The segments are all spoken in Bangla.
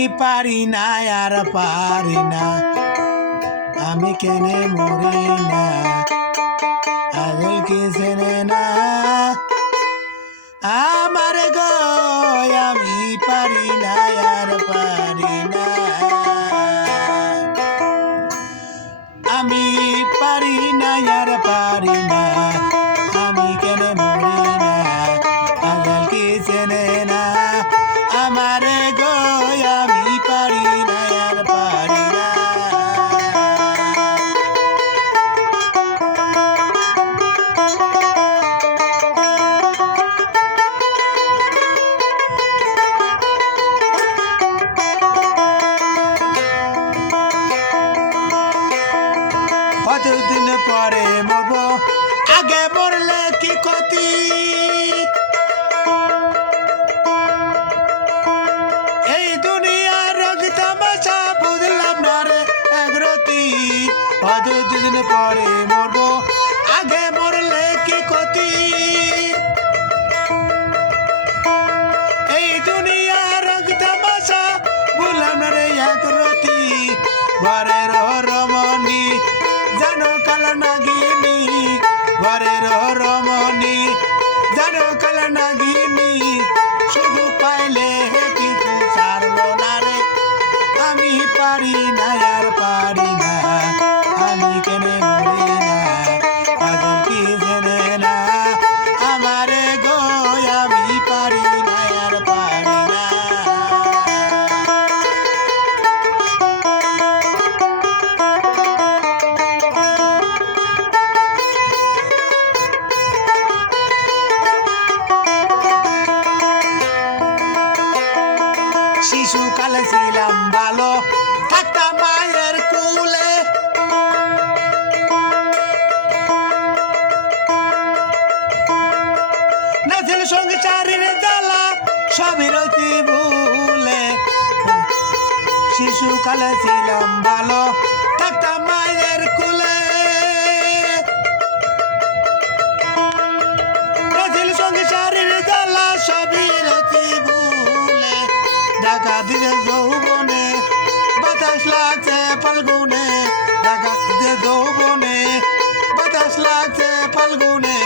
আমি পারি না আর পারি না, আমি কেনে মরি না, আজল কি চেনে না আমার গো, আমি পারি না আর পারি না, আমি পারি না আর পারি না, আমি কেনে মরি না, আজল কি চেনে না আমার গো, আমি পারি না আর পারি না। কতদিন পরে মরবো, আগে মরলে কি ক্ষতি, এই দুনিয়ার রোগ তামাশা বুঝলাম না রে একরতি। কতদিন পরে মরবো, আগে মরলে কি ক্ষতি, এই দুনিয়ার রোগ তামাশা বুঝলাম না রে একরতি। ঘরের রমণী জানো কাল নাগিনী, ঘরের রমণী জানো কাল নাগিনী, শুধু পাইলে কিছু ছাড়লো না রে, আমি পারি না আর পারি না, আমি কেনে মরি না, আজল কি জেনে না আমারে গো, আমি পারি না আর পারি না। শিশুকালে ছিলাম ভালো, থাকতাম মায়ের কুলে, নাচের সঙ্গে চারির জ্বালা সবই রয়েছি ভুলে। শিশুকালে ছিলাম ভালো, থাকতাম মায়ের কুলে, নাচের সঙ্গে চারির জ্বালা সবই রয়েছি ভুলে। ঢাকা দিতে যৌবনে বাতাস লাগছে ফাল্গুনে, ঢাকা দিতে যৌবনে বাতাস লাগছে ফাল্গুনে,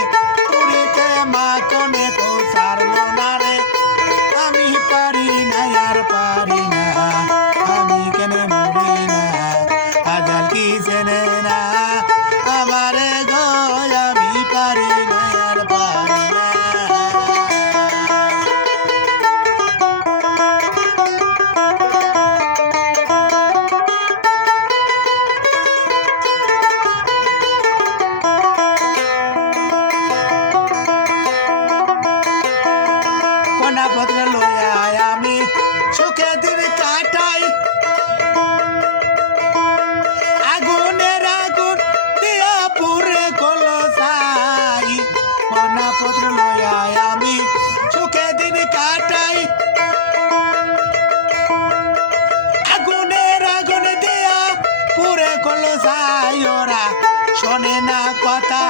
পুরীতে মা কনে তো ছাড়লো না রে, আমি পারি না আর পারি না, আমি কেনে মরি না, আজল কি চেনে না আমারে গো, আমি পারি না আর পারি না। পত্র লইয়া আমি সুখে দিন কাটাই, আগুনের আগুন দিয়া পুরে কলসাই, পত্র লইয়া আমি সুখে দিন কাটাই, আগুনের আগুন দিয়া পুরে কলসাই, ওরা শোনে না কথা